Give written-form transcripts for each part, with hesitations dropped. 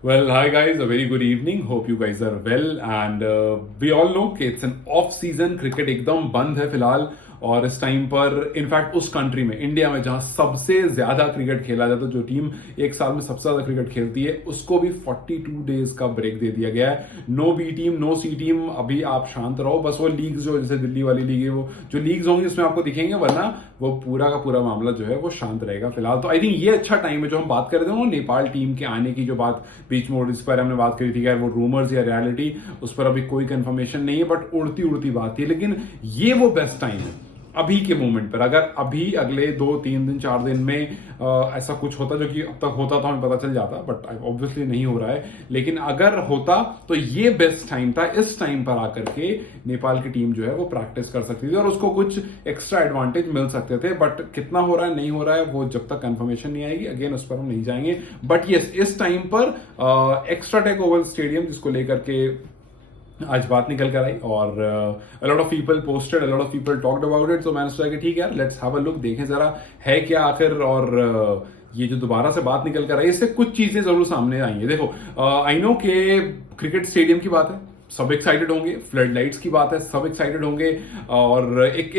Well, hi guys, a very good evening. Hope you guys are well and we all know कि it's an off season. Cricket एकदम बंद है फिलहाल और इस टाइम पर इनफैक्ट उस कंट्री में इंडिया में जहां सबसे ज्यादा क्रिकेट खेला जाता है, जो टीम एक साल में सबसे ज्यादा क्रिकेट खेलती है उसको भी 42 डेज का ब्रेक दे दिया गया है। नो बी टीम, नो सी टीम, अभी आप शांत रहो। बस वो लीग्स जो जैसे दिल्ली वाली लीग है, वो जो लीग्स होंगी उसमें आपको दिखेंगे, वरना वो पूरा का पूरा मामला जो है वो शांत रहेगा फिलहाल। तो आई थिंक ये अच्छा टाइम है जो हम बात कर रहे थे ना, नेपाल टीम के आने की जो बात बीच में इस पर हमने बात करी थी, यार वो रूमर्स या रियलिटी उस पर अभी कोई कंफर्मेशन नहीं है, बट उड़ती उड़ती बात थी। लेकिन ये वो बेस्ट टाइम है अभी के मोमेंट पर। अगर अभी अगले 2-3 दिन 4 दिन में ऐसा कुछ होता, जो कि अब तक होता तो हमें पता चल जाता, बट ऑब्वियसली नहीं हो रहा है, लेकिन अगर होता तो ये बेस्ट टाइम था। इस टाइम पर आकर के नेपाल की टीम जो है वो प्रैक्टिस कर सकती थी और उसको कुछ एक्स्ट्रा एडवांटेज मिल सकते थे। बट कितना हो रहा है नहीं हो रहा है वो जब तक कंफर्मेशन नहीं आएगी, अगेन उस पर हम नहीं जाएंगे। बट यस, इस टाइम पर एक्स्ट्रा टेक ओवल स्टेडियम जिसको लेकर के आज बात निकल कर आई और a lot of people posted, a lot of people talked about it. तो मैंने सोचा कि ठीक है यार, लेट्स हैव अ लुक, देखें जरा है क्या आखिर। और ये जो दोबारा से बात निकल कर आई, इससे कुछ चीजें जरूर सामने आई है। देखो, आई नो के क्रिकेट स्टेडियम की बात है, सब एक्साइटेड होंगे। फ्लड लाइट्स की बात है, सब एक्साइटेड होंगे। और एक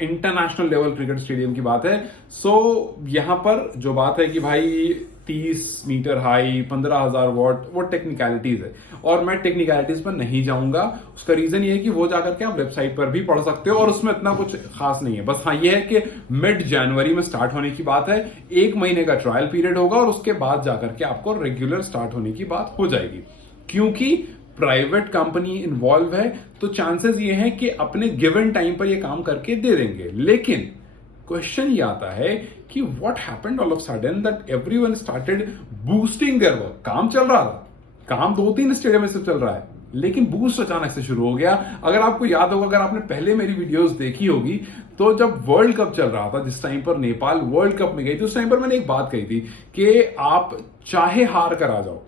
इंटरनेशनल लेवल क्रिकेट स्टेडियम की बात है। सो यहां पर जो बात है कि भाई 30 मीटर हाई, 15,000 वॉट, वो टेक्निकलिटीज है और मैं टेक्निकलिटीज पर नहीं जाऊंगा। उसका रीजन ये है कि वो जाकर के आप वेबसाइट पर भी पढ़ सकते हो और उसमें इतना कुछ खास नहीं है। बस हाँ, ये है कि मिड जनवरी में स्टार्ट होने की बात है, 1 महीने का ट्रायल पीरियड होगा और उसके बाद जाकर के आपको रेगुलर स्टार्ट होने की बात हो जाएगी। क्योंकि प्राइवेट कंपनी इन्वॉल्व है तो चांसेस ये हैं कि अपने गिवन टाइम पर ये काम करके दे देंगे। लेकिन क्वेश्चन ये आता है कि what happened all of sudden that everyone started boosting their work. काम चल रहा था, काम 2-3 स्टेडियम में से चल रहा है, लेकिन बूस्ट अचानक से शुरू हो गया। अगर आपको याद होगा, अगर आपने पहले मेरी वीडियोस देखी होगी, तो जब वर्ल्ड कप चल रहा था, जिस टाइम पर नेपाल वर्ल्ड कप में गई थी, उस टाइम पर मैंने एक बात कही थी कि आप चाहे हार कर आ जाओ,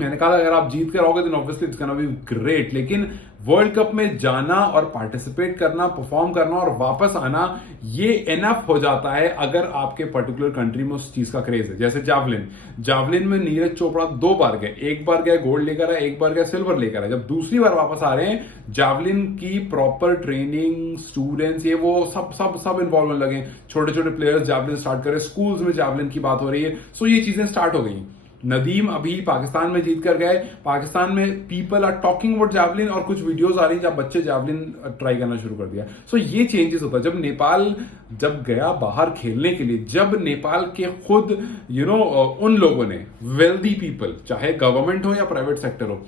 मैंने कहा अगर आप जीत कर आओगे तो obviously it's gonna be great, लेकिन वर्ल्ड कप में जाना और पार्टिसिपेट करना, परफॉर्म करना और वापस आना, ये इनफ हो जाता है अगर आपके पर्टिकुलर कंट्री में उस चीज का क्रेज है। जैसे जावलिन में नीरज चोपड़ा 2 बार गए, एक बार गए गोल्ड लेकर आए, एक बार गए सिल्वर लेकर आए। जब दूसरी बार वापस आ रहे हैं, जावलिन की प्रॉपर ट्रेनिंग, स्टूडेंट्स, ये वो सब इन्वॉल्व होने लगे। छोटे छोटे प्लेयर्स जावलिन स्टार्ट करे, स्कूल्स में जावलिन की बात हो रही है। सो ये चीजें स्टार्ट हो गई। नदीम अभी पाकिस्तान में जीत कर गए, पाकिस्तान में people are talking about javelin और कुछ वीडियोस आ रही हैं जब बच्चे जैवलिन ट्राई करना शुरू कर दिया। सो ये चेंजेस होता है जब नेपाल जब गया बाहर खेलने के लिए, जब नेपाल के खुद उन लोगों ने, वेल्दी पीपल, चाहे गवर्नमेंट हो या प्राइवेट सेक्टर हो,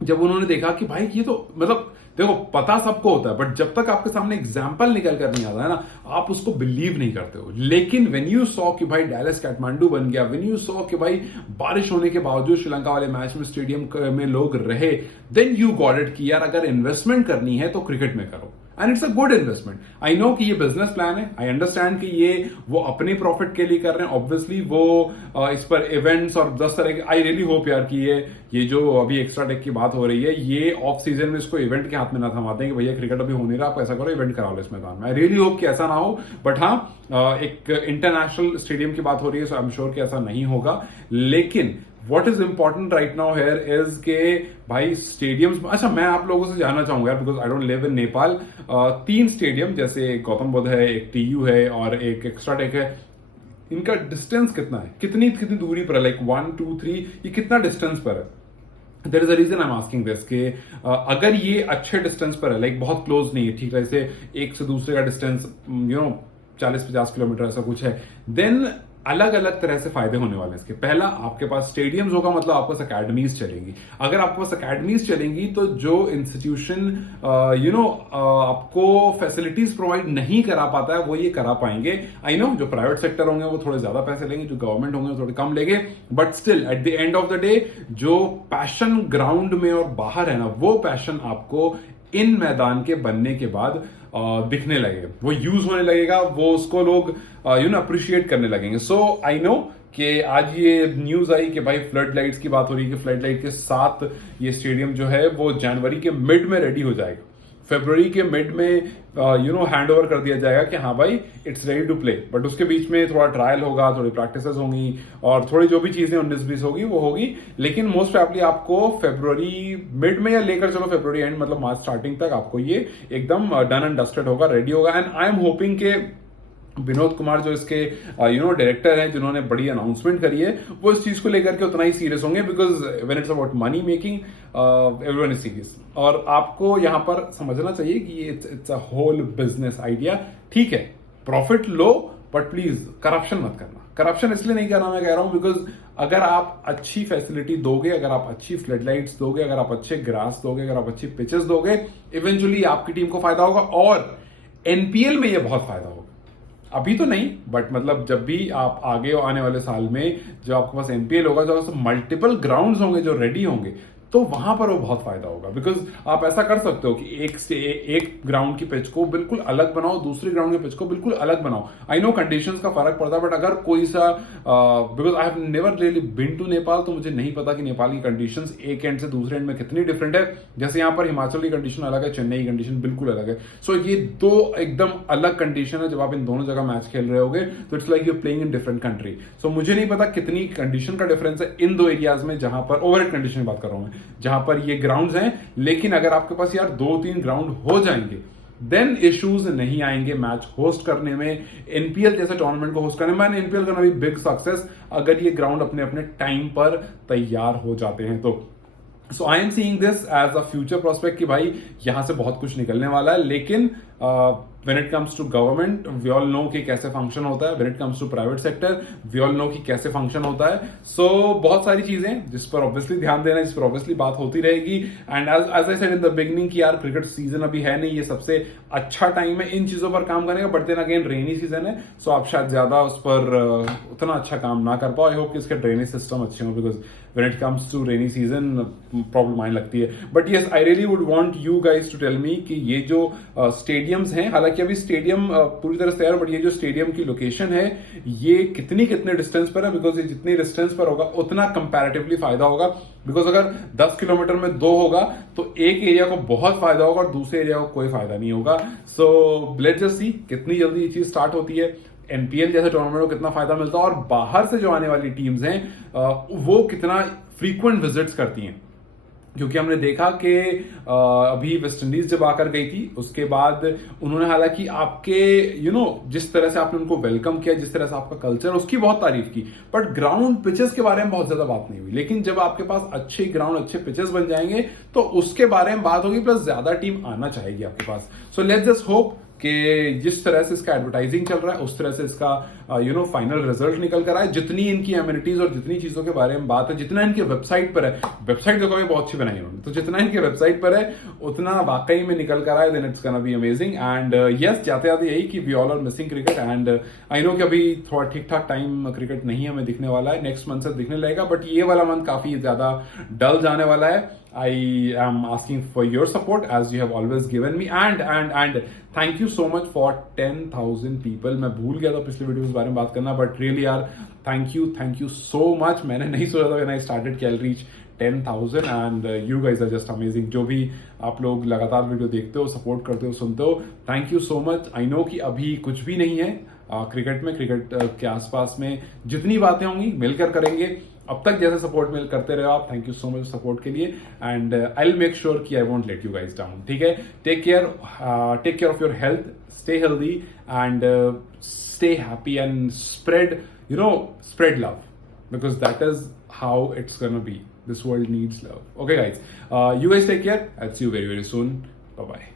जब उन्होंने देखा कि भाई ये तो मतलब देखो पता सबको होता है, बट जब तक आपके सामने एग्जाम्पल निकल कर नहीं आता है ना, आप उसको बिलीव नहीं करते हो। लेकिन व्हेन यू सॉ कि भाई डैलस काठमांडू बन गया, व्हेन यू सॉ कि भाई बारिश होने के बावजूद श्रीलंका वाले मैच में स्टेडियम में लोग रहे, देन यू गॉट इट कि यार अगर इन्वेस्टमेंट करनी है तो क्रिकेट में करो। And it's a good investment. I know कि ये बिजनेस प्लान है, आई अंडरस्टैंड कि ये वो अपने प्रॉफिट के लिए कर रहे हैं। ऑब्वियसली वो इस पर इवेंट्स और 10 तरह के, आई रियली होप यार कि ये जो अभी एक्स्ट्रा टेक की बात हो रही है, ये ऑफ सीजन में इसको इवेंट के हाथ में ना थमाते हैं कि भैया क्रिकेट अभी हो नहीं रहा, आप ऐसा करो इवेंट करा लो इस मैदान में। आई रियली होप कि ऐसा ना हो। बट हाँ, एक इंटरनेशनल स्टेडियम की बात हो रही है, सो आई एम श्योर कि ऐसा नहीं होगा। लेकिन What is important right now here is के भाई स्टेडियम्स। अच्छा, मैं आप लोगों से जानना चाहूंगा because I don't live in Nepal. 3 stadium जैसे गौतम बुद्ध है, एक टीयू है और एक एक्स्ट्रा टेक है, इनका डिस्टेंस कितना है, कितनी दूरी पर है? लाइक 1, 2, 3, ये कितना डिस्टेंस पर है? There is a reason I am asking this कि अगर ये अच्छे डिस्टेंस पर है, लाइक बहुत क्लोज नहीं है, ठीक है, जैसे एक से दूसरे का डिस्टेंस 40-50 किलोमीटर ऐसा कुछ है, देन अलग अलग तरह से फायदे होने वाले हैं इसके। पहला, आपके पास स्टेडियम्स होगा, मतलब आपके पास अकेडमीज चलेंगी। अगर आपके पास अकेडमीज चलेंगी तो जो इंस्टीट्यूशन आपको फैसिलिटीज प्रोवाइड नहीं करा पाता है वो ये करा पाएंगे। आई नो जो प्राइवेट सेक्टर होंगे वो थोड़े ज्यादा पैसे लेंगे, जो गवर्नमेंट होंगे वो थोड़े कम लेंगे, but still at the end of the day जो पैशन ग्राउंड में और बाहर है ना, वो पैशन आपको इन मैदान के बनने के बाद दिखने लगेगा, वो यूज होने लगेगा, वो उसको लोग अप्रिशिएट करने लगेंगे। सो आई नो कि आज ये न्यूज आई कि भाई फ्लड लाइट्स की बात हो रही है कि फ्लड लाइट के साथ ये स्टेडियम जो है वो जनवरी के मिड में रेडी हो जाएगा। फरवरी के मिड में हैंड ओवर कर दिया जाएगा कि हाँ भाई it's ready to play, but उसके बीच में थोड़ा ट्रायल होगा, थोड़ी प्रैक्टिसेस होंगी और थोड़ी जो भी चीजें 19-20 होगी वो होगी, लेकिन मोस्ट प्रॉब्ली आपको फरवरी मिड में या लेकर चलो फरवरी एंड मतलब मार्च स्टार्टिंग तक आपको ये एकदम डन एंड डस्टेड होगा, रेडी होगा। एंड आई एम होपिंग के विनोद कुमार जो इसके डायरेक्टर हैं जिन्होंने बड़ी अनाउंसमेंट करी है वो इस चीज को लेकर के उतना ही सीरियस होंगे, because when it's about money making everyone is serious. और आपको यहां पर समझना चाहिए कि it's a whole business idea. ठीक है, प्रॉफिट लो, बट प्लीज करप्शन मत करना। करप्शन इसलिए नहीं करना मैं कह रहा हूं बिकॉज अगर आप अच्छी फैसिलिटी दोगे, अगर आप अच्छी फ्लड लाइट्स दोगे, अगर आप अच्छे ग्रास दोगे, अगर आप अच्छी पिचेस दोगे, इवेंचुअली आपकी टीम को फायदा होगा और एनपीएल में यह बहुत फायदा होगा। अभी तो नहीं, बट मतलब जब भी आप आगे आने वाले साल में जब आपके पास एनपीएल होगा, जब मल्टीपल ग्राउंड्स होंगे जो रेडी होंगे, तो वहां पर वो बहुत फायदा होगा। बिकॉज आप ऐसा कर सकते हो कि एक ग्राउंड की पिच को बिल्कुल अलग बनाओ, दूसरे ग्राउंड की पिच को बिल्कुल अलग बनाओ। आई नो कंडीशंस का फर्क पड़ता है, बट अगर कोई सा because I have never really been to Nepal, तो मुझे नहीं पता कि नेपाल की कंडीशंस एक एंड से दूसरे एंड में कितनी डिफरेंट है। जैसे यहाँ पर हिमाचल की कंडीशन अलग है, चेन्नई की कंडीशन बिल्कुल अलग है। सो ये दो एकदम अलग कंडीशन है। जब आप इन दोनों जगह मैच खेल रहे होगे तो it's like you playing in different country. So मुझे नहीं पता कितनी कंडीशन का डिफरेंस है इन दो एरियाज में, जहां पर ओवरहेड कंडीशन की बात कर रहा हूं मैं, जहां पर ये ग्राउंड्स हैं। लेकिन अगर आपके पास यार 2-3 ग्राउंड हो जाएंगे, देन इश्यूज नहीं आएंगे मैच होस्ट करने में, एनपीएल जैसे टूर्नामेंट को होस्ट करने में। एनपीएल का भी बिग सक्सेस अगर ये ग्राउंड अपने अपने टाइम पर तैयार हो जाते हैं तो। So I am seeing this as a future prospect कि भाई यहां से बहुत कुछ निकलने वाला है। लेकिन when it comes to government, we all know कि कैसे फंक्शन होता है। When it comes to private sector, we all know कि कैसे फंक्शन होता है। सो बहुत सारी चीजें जिस पर ऑब्वियसली ध्यान देना है, जिस पर ऑब्वियसली बात होती रहेगी। And as I said in the beginning कि यार क्रिकेट सीजन अभी है नहीं, ये सबसे अच्छा टाइम है इन चीजों पर काम करने का, but then again rainy season है, सो आप शायद ज्यादा उस पर उतना अच्छा काम ना कर पाओ। आई होप कि इसके ड्रेनेज सिस्टम अच्छे हो, because when it comes to rainy season problem आने लगती है। But yes, I really would want you guys to tell me कि ये जो स्टेडियम्स हैं, हालांकि अभी स्टेडियम पूरी तरह से तैयार, बट ये जो स्टेडियम की लोकेशन है ये कितने डिस्टेंस पर है, बिकॉज ये जितनी डिस्टेंस पर होगा उतना कंपैरेटिवली फायदा होगा। बिकॉज अगर 10 किलोमीटर में 2 होगा तो एक एरिया को बहुत फायदा होगा और दूसरे एरिया को कोई फायदा नहीं होगा। सो लेट्स जस्ट सी कितनी जल्दी ये चीज स्टार्ट होती है, एनपीएल जैसे टूर्नामेंट को कितना फायदा मिलता है, और बाहर से जो आने वाली टीम्स हैं वो कितना फ्रीक्वेंट विजिट्स करती हैं। क्योंकि हमने देखा कि अभी वेस्ट इंडीज जब आकर गई थी उसके बाद उन्होंने हालांकि आपके जिस तरह से आपने उनको वेलकम किया, जिस तरह से आपका कल्चर, उसकी बहुत तारीफ की, बट ग्राउंड पिचेस के बारे में बहुत ज्यादा बात नहीं हुई। लेकिन जब आपके पास अच्छे ग्राउंड, अच्छे पिचेस बन जाएंगे तो उसके बारे में बात होगी, प्लस ज्यादा टीम आना चाहेगी आपके पास। सो लेट्स जस्ट होप कि जिस तरह से इसका एडवर्टाइजिंग चल रहा है उस तरह से इसका फाइनल रिजल्ट निकल कर आए। जितनी इनकी एमिनिटीज और जितनी चीजों के बारे में बात है, जितना इनके वेबसाइट पर है, वेबसाइट देखो बहुत अच्छी बनाई उन्होंने, तो जितना इनके वेबसाइट पर है उतना वाकई में निकल कर आए, then it's gonna be amazing. And yes, जाते जाते यही कि we all are missing cricket. And I know कि अभी थोड़ा ठीक ठाक टाइम क्रिकेट नहीं हमें दिखने वाला है, नेक्स्ट मंथ से दिखने लगेगा, बट ये वाला मंथ काफी ज्यादा डल जाने वाला है। I am asking for your support as you have always given me, and thank you so much for 10,000 people. मैं भूल गया था पिछले वीडियो के बारे में बात करना, but really यार thank you so much. मैंने नहीं सोचा था when I started कि I'll reach 10,000 and you guys are just amazing. जो भी आप लोग लगातार वीडियो देखते हो, सपोर्ट करते हो, सुनते हो, thank you so much. I know कि अभी कुछ भी नहीं है क्रिकेट में, क्रिकेट के आसपास में जितनी बातें होंगी मिलकर करेंगे। अब तक जैसे सपोर्ट मिल करते रहे आप, thank you so much support के लिए। And I will make sure कि I won't let you guys down. ठीक है, take care of your health, stay healthy and stay happy and spread love, because that is how it's gonna be. This world needs love. Okay guys, you guys take care. I'll see you very soon. Bye bye.